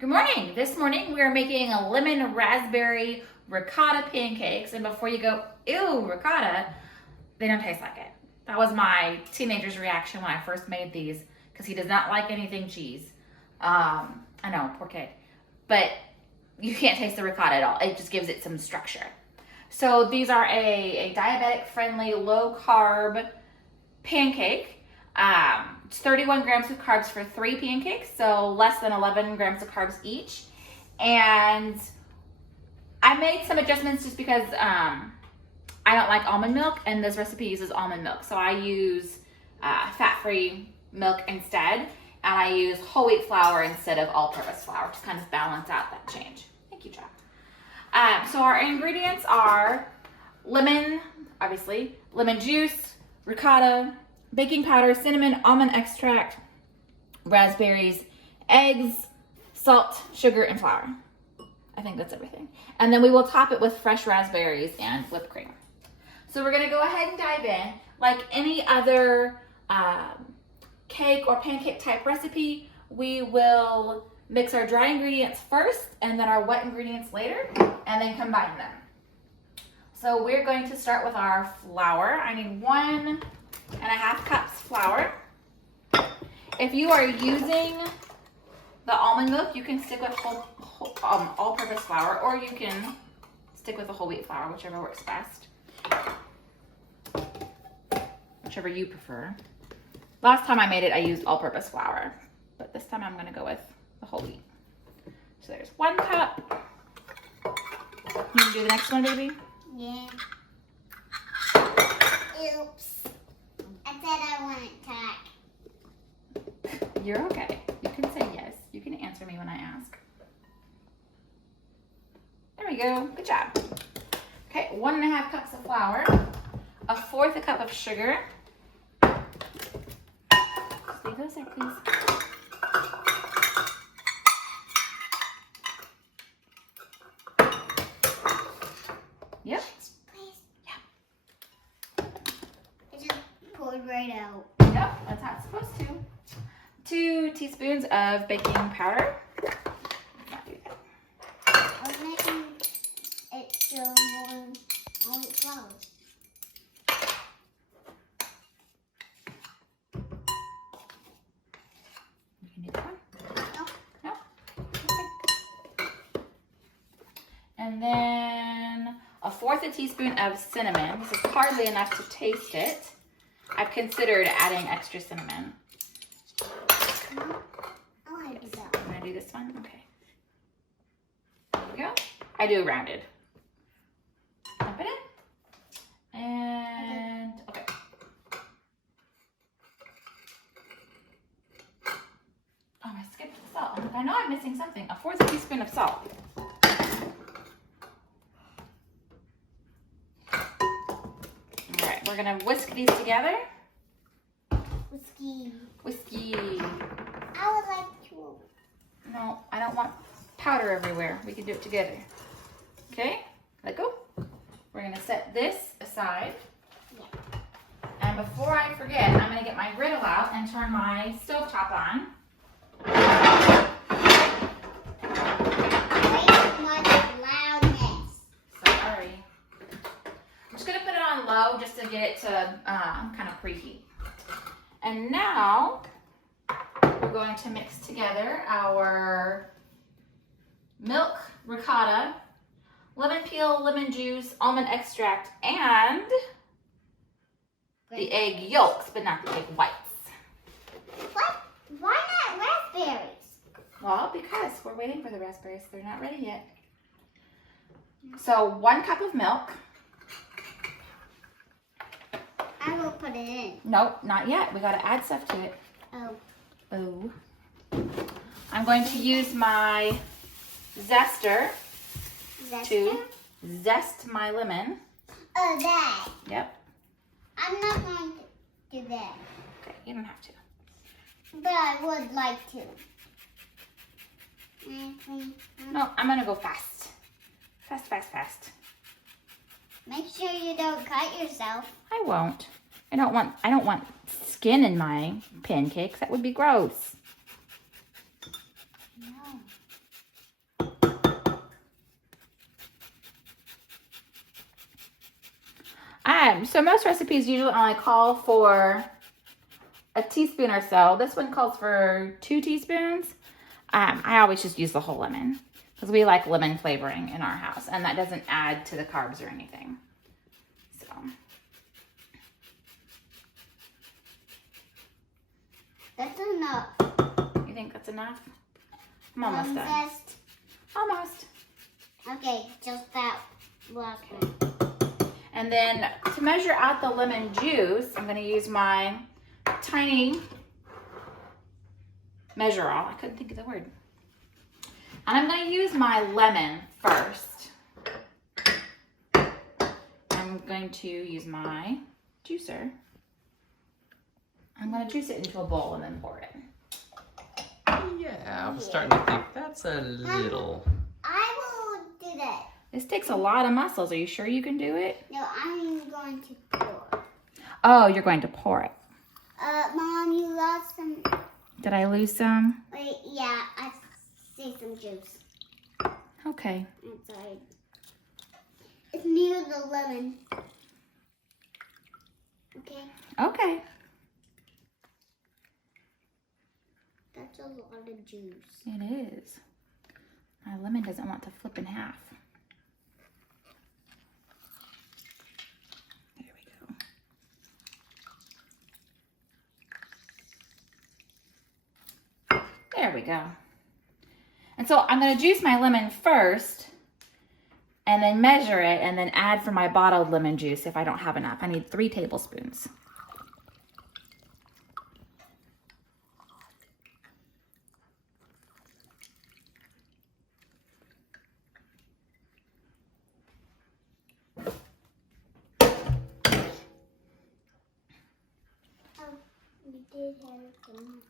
Good morning. This morning we are making a lemon raspberry ricotta pancakes. And before you go, ew, ricotta, they don't taste like it. That was my teenager's reaction when I first made these because he does not like anything cheese. I know, poor kid. But you can't taste the ricotta at all. It just gives it some structure. So these are a diabetic friendly, low carb pancake. It's 31 grams of carbs for 3 pancakes, so less than 11 grams of carbs each. And I made some adjustments just because I don't like almond milk, and this recipe uses almond milk. So I use fat-free milk instead, and I use whole wheat flour instead of all-purpose flour to kind of balance out that change. Thank you, Jack. So our ingredients are lemon, obviously, lemon juice, ricotta, baking powder, cinnamon, almond extract, raspberries, eggs, salt, sugar, and flour. I think that's everything. And then we will top it with fresh raspberries and whipped cream. So we're gonna go ahead and dive in. Like any other cake or pancake type recipe, we will mix our dry ingredients first and then our wet ingredients later, and then combine them. So we're going to start with our flour. I need 1.5 cups flour. If you are using the almond milk, you can stick with all-purpose flour, or you can stick with the whole wheat flour, whichever works best. Whichever you prefer. Last time I made it, I used all-purpose flour, but this time I'm going to go with the whole wheat. So there's 1 cup. You can do the next one, baby? Yeah. Oops. I said I wanted tack. You're okay. You can say yes. You can answer me when I ask. There we go. Good job. Okay, 1.5 cups of flour, 1/4 cup of sugar. Just leave those there, please. Yep. Please. It just poured right out. Yep, that's how it's supposed to. 2 teaspoons of baking powder. Let's not do that. I was making it so more flowers. You can do that one. No. No? Okay. And then 1/4 teaspoon of cinnamon. This is hardly enough to taste it. I've considered adding extra cinnamon. I want to do that. I'm gonna do this one. Okay. There we go. I do rounded. Dump it in. And okay. Oh, I skipped the salt. I know I'm missing something. 1/4 teaspoon of salt. All right, we're gonna whisk these together. Whiskey. Whiskey. I would like to. No, I don't want powder everywhere. We can do it together. Okay, let go. We're gonna set this aside. Yeah. And before I forget, I'm gonna get my griddle out and turn my stovetop on. Way much loudness. Sorry. I'm just gonna put it on low just to get it to kind of preheat. And now we're going to mix together our milk, ricotta, lemon peel, lemon juice, almond extract, and the egg yolks, but not the egg whites. What? Why not raspberries? Well, because we're waiting for the raspberries. They're not ready yet. So 1 cup of milk. I will put it in. Nope, not yet. We gotta add stuff to it. Oh. Oh. I'm going to use my zester to zest my lemon. Oh, that. Yep. I'm not going to do that. Okay, you don't have to. But I would like to. No, I'm gonna go fast. Fast, fast, fast. Make sure you don't cut yourself. I won't. I don't want skin in my pancakes. That would be gross. No. So most recipes usually only call for a teaspoon or so. This one calls for 2 teaspoons. I always just use the whole lemon because we like lemon flavoring in our house, and that doesn't add to the carbs or anything. So. That's enough. You think that's enough? I'm almost done. Zest. Almost. Okay, just that black one. And then to measure out the lemon juice, I'm going to use my tiny measure-all. I couldn't think of the word. And I'm going to use my lemon first. I'm going to use my juicer. I'm going to juice it into a bowl and then pour it in. Yeah, I was starting to think that's a little... I will do that. This takes a lot of muscles. Are you sure you can do it? No, I'm going to pour. Oh, you're going to pour it. Mom, you lost some. Did I lose some? Wait, yeah, I see some juice Okay. inside. It's near the lemon. Okay, Okay. that's a lot of juice. It is. My lemon doesn't want to flip in half. There we go. There we go. And so I'm going to juice my lemon first and then measure it and then add for my bottled lemon juice if I don't have enough. I need 3 tablespoons. You did have some.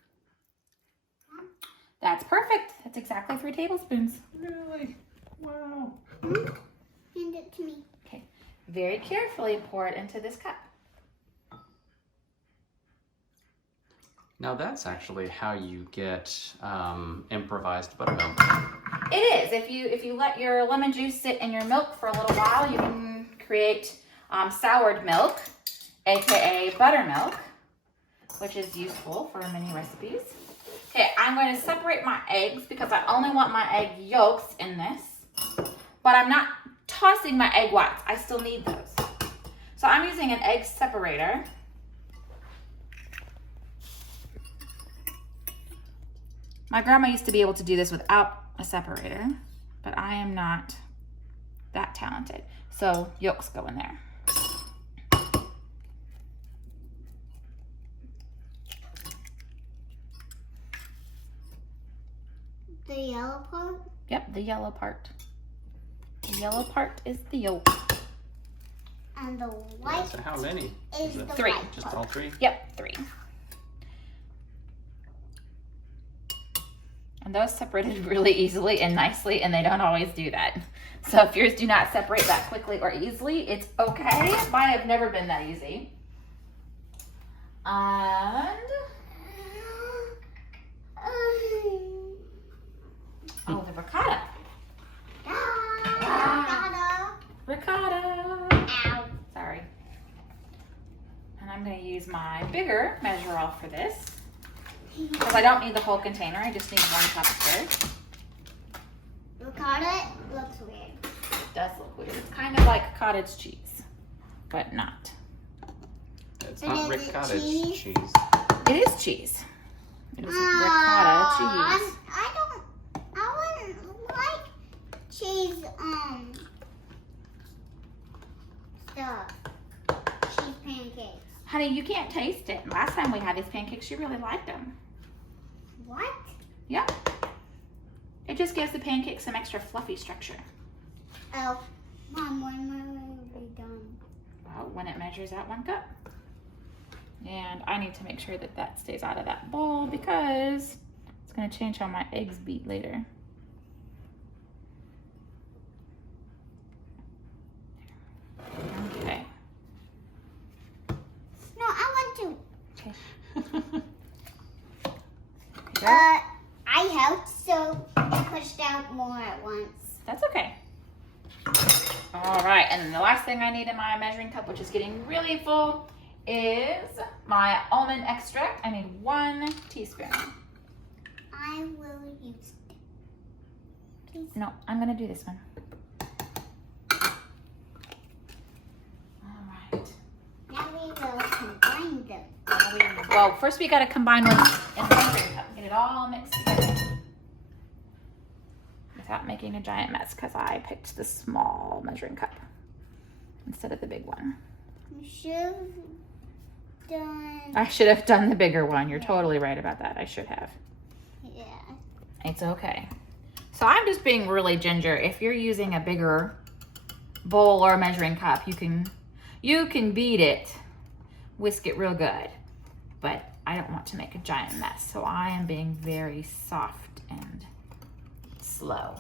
That's perfect. That's exactly 3 tablespoons. Really? Wow. Hand it to me. Okay. Very carefully pour it into this cup. Now that's actually how you get improvised buttermilk. It is. If you let your lemon juice sit in your milk for a little while, you can create soured milk, aka buttermilk, which is useful for many recipes. Okay, I'm going to separate my eggs because I only want my egg yolks in this, but I'm not tossing my egg whites. I still need those. So I'm using an egg separator. My grandma used to be able to do this without a separator, but I am not that talented. So yolks go in there. The yellow part? Yep, the yellow part. The yellow part is the yolk. And the white So how many? is the 3. white Just part. all 3? Yep, 3. And those separated really easily and nicely, and they don't always do that. So if yours do not separate that quickly or easily, it's okay. Mine have never been that easy. And oh, the ricotta. Ricotta. Ow. Sorry. And I'm going to use my bigger measure-all for this because I don't need the whole container. I just need 1 cup of this. Ricotta looks weird. It does look weird. It's kind of like cottage cheese, but not. It's But not is it ricotta cheese? cheese. It is cheese. It is ricotta cheese. I wouldn't like cheese, stuff. Cheese pancakes. Honey, you can't taste it. Last time we had these pancakes, you really liked them. What? Yep. It just gives the pancakes some extra fluffy structure. Oh, Mom, when will be done? Well, when it measures out 1 cup. And I need to make sure that that stays out of that bowl because it's going to change how my eggs beat later. Okay. No, I want to. Okay. I helped, so you pushed out more at once. That's okay. All right, and then the last thing I need in my measuring cup, which is getting really full, is my almond extract. I need 1 teaspoon. I will use it. No, I'm gonna do this one. All right. Now we will combine them. Well, first we gotta combine what's in the measuring cup. Get it all mixed together. Without making a giant mess, because I picked the small measuring cup instead of the big one. You should have done. I should have done the bigger one. You're totally right about that. I should have. Yeah. It's okay. So I'm just being really ginger. If you're using a bigger bowl or measuring cup, you can beat it, whisk it real good. But I don't want to make a giant mess, so I am being very soft and slow.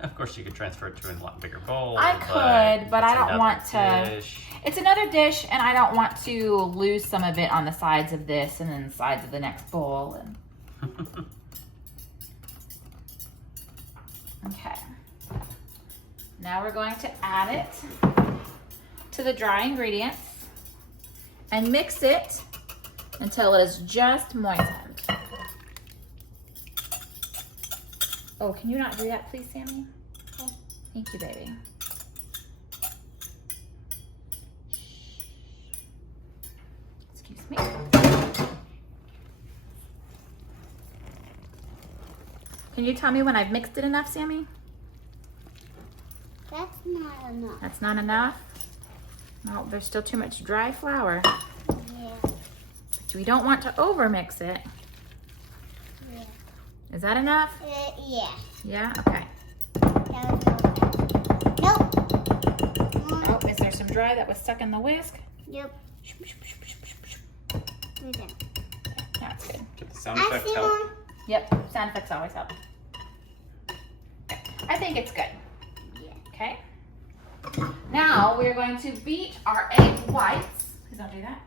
Of course, you could transfer it to a lot bigger bowl. I could, but I don't want to. Dish. It's another dish, and I don't want to lose some of it on the sides of this and then the sides of the next bowl. And okay. Now we're going to add it to the dry ingredients and mix it until it is just moistened. Oh, can you not do that, please, Sammy? Okay. Thank you, baby. Excuse me. Can you tell me when I've mixed it enough, Sammy? That's not enough. That's not enough? No, there's still too much dry flour. Yeah. So we don't want to over mix it. Yeah. Is that enough? Yeah. Yeah? Okay. That was okay. Nope. Oh, is there some dry that was stuck in the whisk? Yep. Right there. That's good. Did the sound I effects see help? more. Yep, sound effects always help. Okay. I think it's good. Yeah. Okay. Now we're going to beat our egg whites. Please don't do that.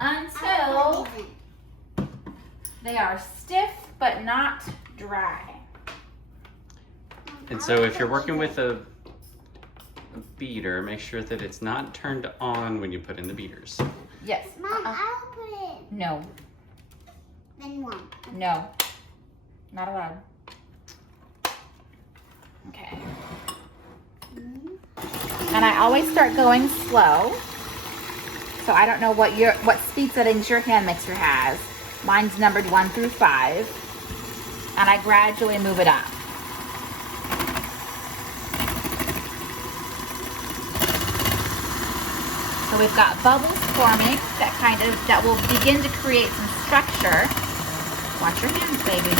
Until they are stiff but not dry. And so if you're working with a beater, make sure that it's not turned on when you put in the beaters. Yes. Mom, I'll put it in. No. Then one. No. Not allowed. Okay. And I always start going slow. So I don't know what speed settings your hand mixer has. Mine's numbered 1 through 5. And I gradually move it up. So we've got bubbles forming that will begin to create some structure. Watch your hands, baby.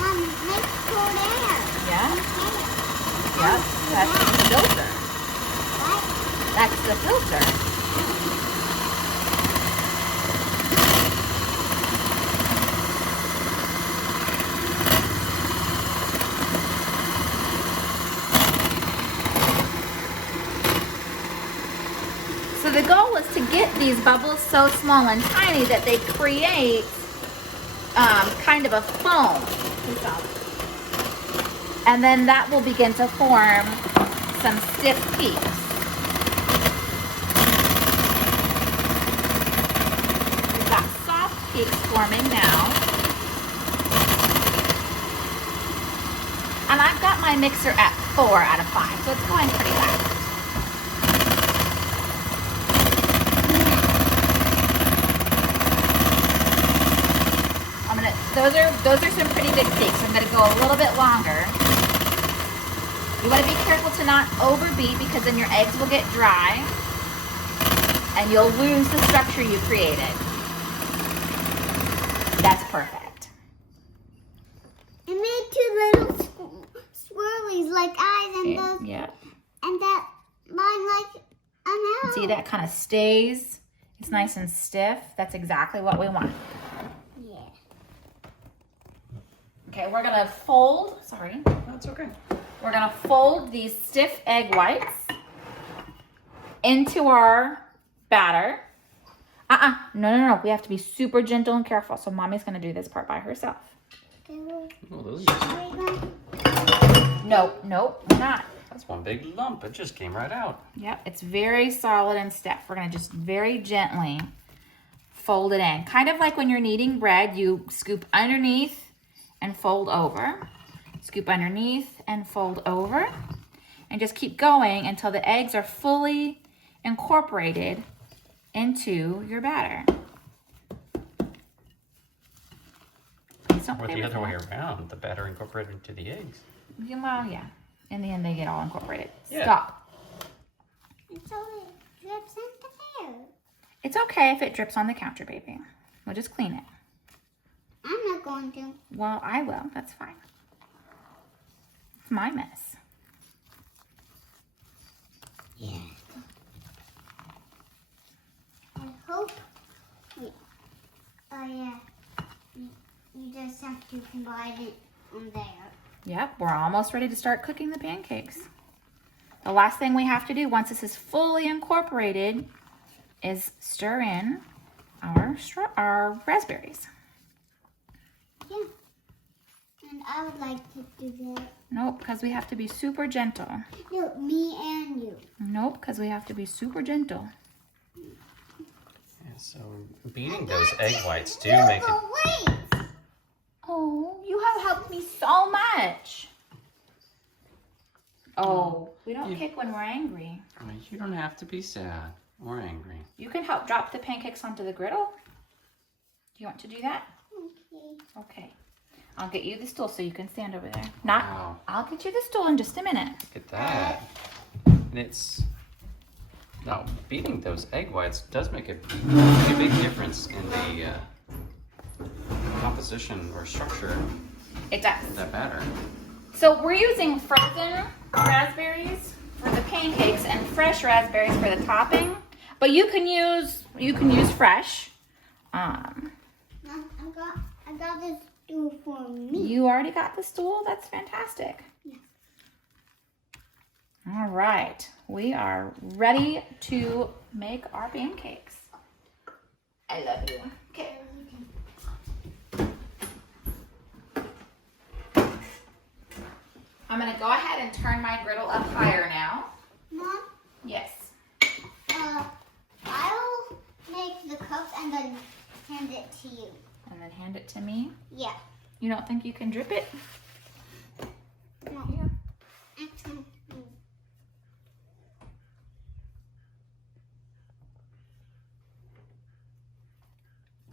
Mom, make cold air. Yeah? Okay. Yep. That's the filter. What? That's the filter. So the goal is to get these bubbles so small and tiny that they create kind of a foam. And then that will begin to form some stiff peaks. We've got soft peaks forming now. And I've got my mixer at 4 out of 5, so it's going pretty fast. Those are some pretty good peaks. I'm gonna go a little bit longer. You wanna be careful to not overbeat because then your eggs will get dry and you'll lose the structure you created. That's perfect. It made 2 little swirlies like eyes and those, Yeah. and that line like an arrow. See, that kind of stays. It's nice and stiff. That's exactly what we want. Yeah. Okay, we're gonna fold, sorry. That's okay. We're gonna fold these stiff egg whites into our batter. No. We have to be super gentle and careful. So mommy's gonna do this part by herself. Okay, well, Oh, those are we going? Nope, not. That's one big lump. It just came right out. Yep, it's very solid and stiff. We're gonna just very gently fold it in. Kind of like when you're kneading bread, you scoop underneath and fold over. Scoop underneath and fold over. And just keep going until the eggs are fully incorporated into your batter. Or the other way around, the batter incorporated into the eggs. Well, yeah. In the end, they get all incorporated. Yeah. Stop. It's only drips into there. It's okay if it drips on the counter, baby. We'll just clean it. I'm not going to. Well, I will. That's fine. It's my mess. Yeah. I hope. Wait. Oh yeah. You just have to combine it on there. Yep, we're almost ready to start cooking the pancakes. The last thing we have to do once this is fully incorporated is stir in our raspberries. Yeah. And I would like to do that. Nope, because we have to be super gentle. No, me and you. Nope, because we have to be super gentle. Yeah, so beating those egg whites do make it. Wait. Oh, you have helped me so much. Oh, we don't kick when we're angry. You don't have to be sad or angry. You can help drop the pancakes onto the griddle. Do you want to do that? Okay. Okay. I'll get you the stool so you can stand over there. Not. Wow. I'll get you the stool in just a minute. Look at that. And it's now beating those egg whites does make a big difference in the composition or structure It does. of that batter. So we're using frozen raspberries for the pancakes and fresh raspberries for the topping, but you can use fresh. Mom, I got this stool for me. You already got the stool. That's fantastic. Yeah. All right, we are ready to make our pancakes. I love you. Okay. I'm gonna go ahead and turn my griddle up higher now. Mom, Yes. I'll make the cups and then hand it to you. And then hand it to me. Yeah. You don't think you can drip it? No. Yeah. Actually,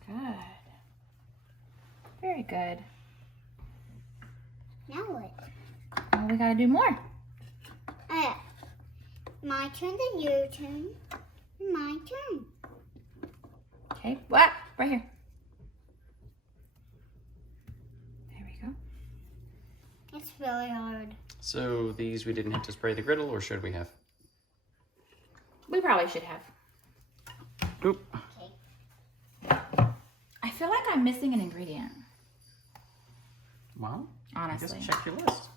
Good. Very good. now what? Well, we gotta do more. My turn, then your turn, and my turn. Okay. What? Right here. There we go. It's really hard. So these we didn't have to spray the griddle, or should we have? We probably should have. Oop. Okay. I feel like I'm missing an ingredient. Well, Honestly. I guess check your list.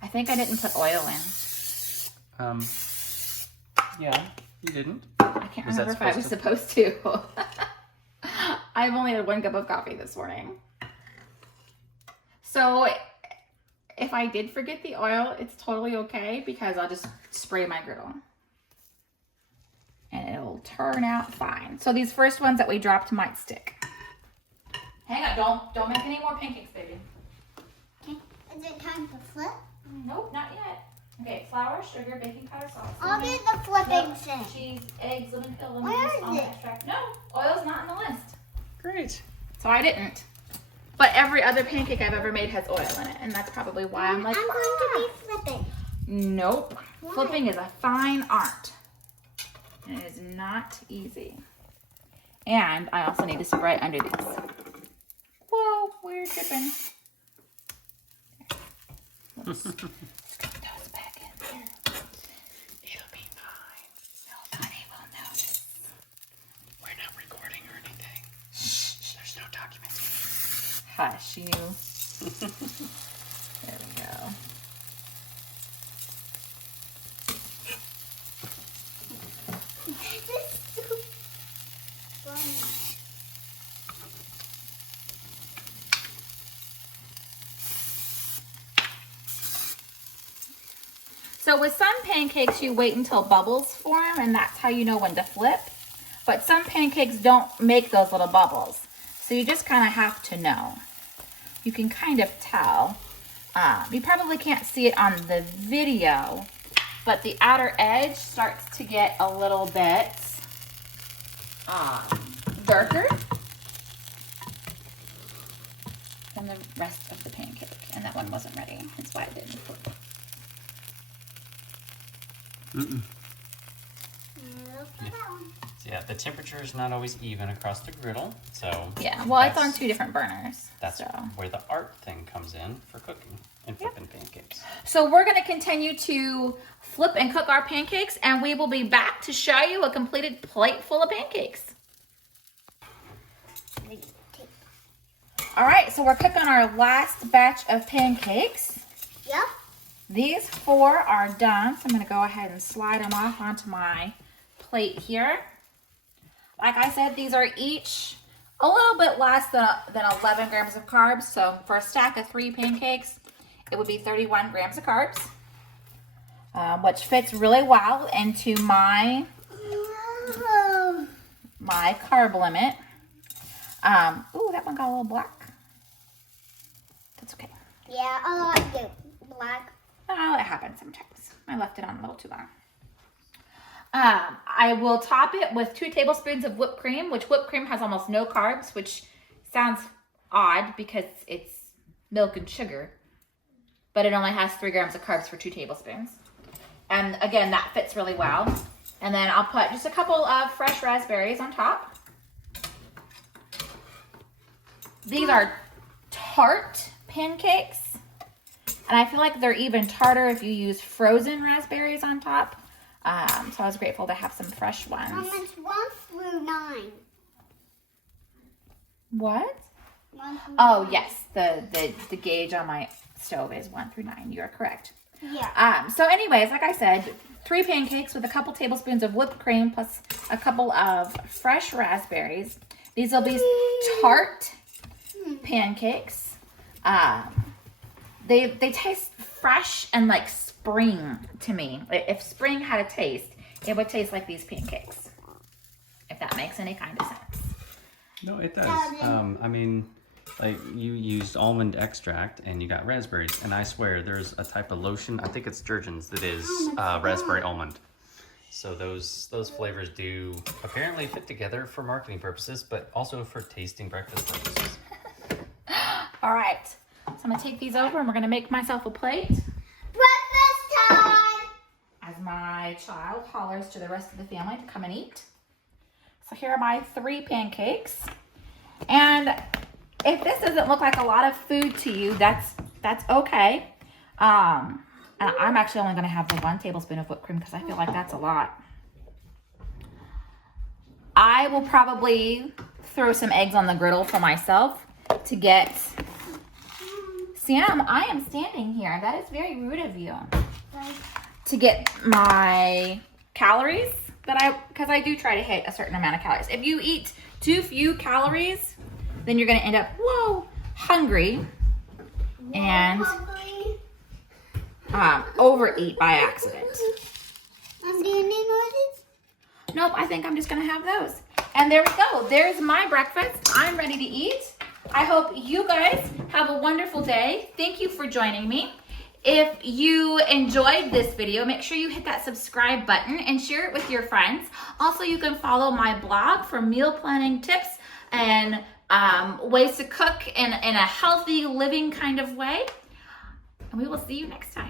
I think I didn't put oil in. Yeah, you didn't. I can't Was that remember if I was supposed to. I've only had 1 cup of coffee this morning. So if I did forget the oil, it's totally okay because I'll just spray my griddle. And it'll turn out fine. So these first ones that we dropped might stick. Hang on, don't make any more pancakes, baby. Okay. Is it time to flip? Nope, not yet. Okay, flour, sugar, baking powder, salt. I'll do the flipping Nope. thing. Cheese, eggs, lemon peel, lemon Where juice, is almond it? extract. No, oil's not on the list. Great. So I didn't. But every other pancake I've ever made has oil in it, and that's probably why I'm like, I'm going to be flipping. nope. Why? Flipping is a fine art. And it is not easy. And I also need to spray under these. Whoa, we're dripping. Let's scoop those back in there. It'll be fine. Nobody will notice. We're not recording or anything. Shh. There's no documentation. Hush you. There we go. This is so funny. So with some pancakes, you wait until bubbles form, and that's how you know when to flip. But some pancakes don't make those little bubbles. So you just kind of have to know. You can kind of tell. You probably can't see it on the video, but the outer edge starts to get a little bit darker than the rest of the pancake. And that one wasn't ready. That's why I didn't flip. Yeah, the temperature is not always even across the griddle, so yeah. Well, it's on 2 different burners. That's where the art thing comes in for cooking and flipping pancakes. So we're going to continue to flip and cook our pancakes, and we will be back to show you a completed plate full of pancakes. All right, so we're cooking our last batch of pancakes. Yep. These 4 are done, so I'm going to go ahead and slide them off onto my plate here. Like I said, these are each a little bit less than 11 grams of carbs. So for a stack of 3 pancakes, it would be 31 grams of carbs, which fits really well into my carb limit. Ooh, that one got a little black. That's okay. Yeah, I like it black. Oh, it happens sometimes. I left it on a little too long. I will top it with 2 tablespoons of whipped cream, which whipped cream has almost no carbs, which sounds odd because it's milk and sugar, but it only has 3 grams of carbs for 2 tablespoons. And again, that fits really well. And then I'll put just a couple of fresh raspberries on top. These are tart pancakes, and I feel like they're even tartar if you use frozen raspberries on top. So I was grateful to have some fresh ones. Mom, it's 1 through 9. What? 1 through Oh, 9. yes. The gauge on my stove is 1 through 9. You are correct. Yeah. So anyways, like I said, 3 pancakes with a couple tablespoons of whipped cream plus a couple of fresh raspberries. These will be tart pancakes. They taste fresh and like spring to me. If spring had a taste, it would taste like these pancakes. If that makes any kind of sense. No, it does. I mean, like you used almond extract and you got raspberries, and I swear there's a type of lotion, I think it's Jergens, that is raspberry almond. So those flavors do apparently fit together for marketing purposes, but also for tasting breakfast purposes. All right, so I'm gonna take these over and we're gonna make myself a plate. Breakfast time! As my child hollers to the rest of the family to come and eat. So here are my 3 pancakes. And if this doesn't look like a lot of food to you, that's okay. And I'm actually only gonna have the 1 tablespoon of whipped cream because I feel like that's a lot. I will probably throw some eggs on the griddle for myself to get... Sam, I am standing here. That is very rude of you. To get my calories because I do try to hit a certain amount of calories. If you eat too few calories, then you're gonna end up, hungry and overeat by accident. I'm doing noises? Nope, I think I'm just gonna have those. And there we go. There's my breakfast. I'm ready to eat. I hope you guys have a wonderful day. Thank you for joining me. If you enjoyed this video, make sure you hit that subscribe button and share it with your friends. Also, you can follow my blog for meal planning tips and ways to cook in a healthy living kind of way. And we will see you next time.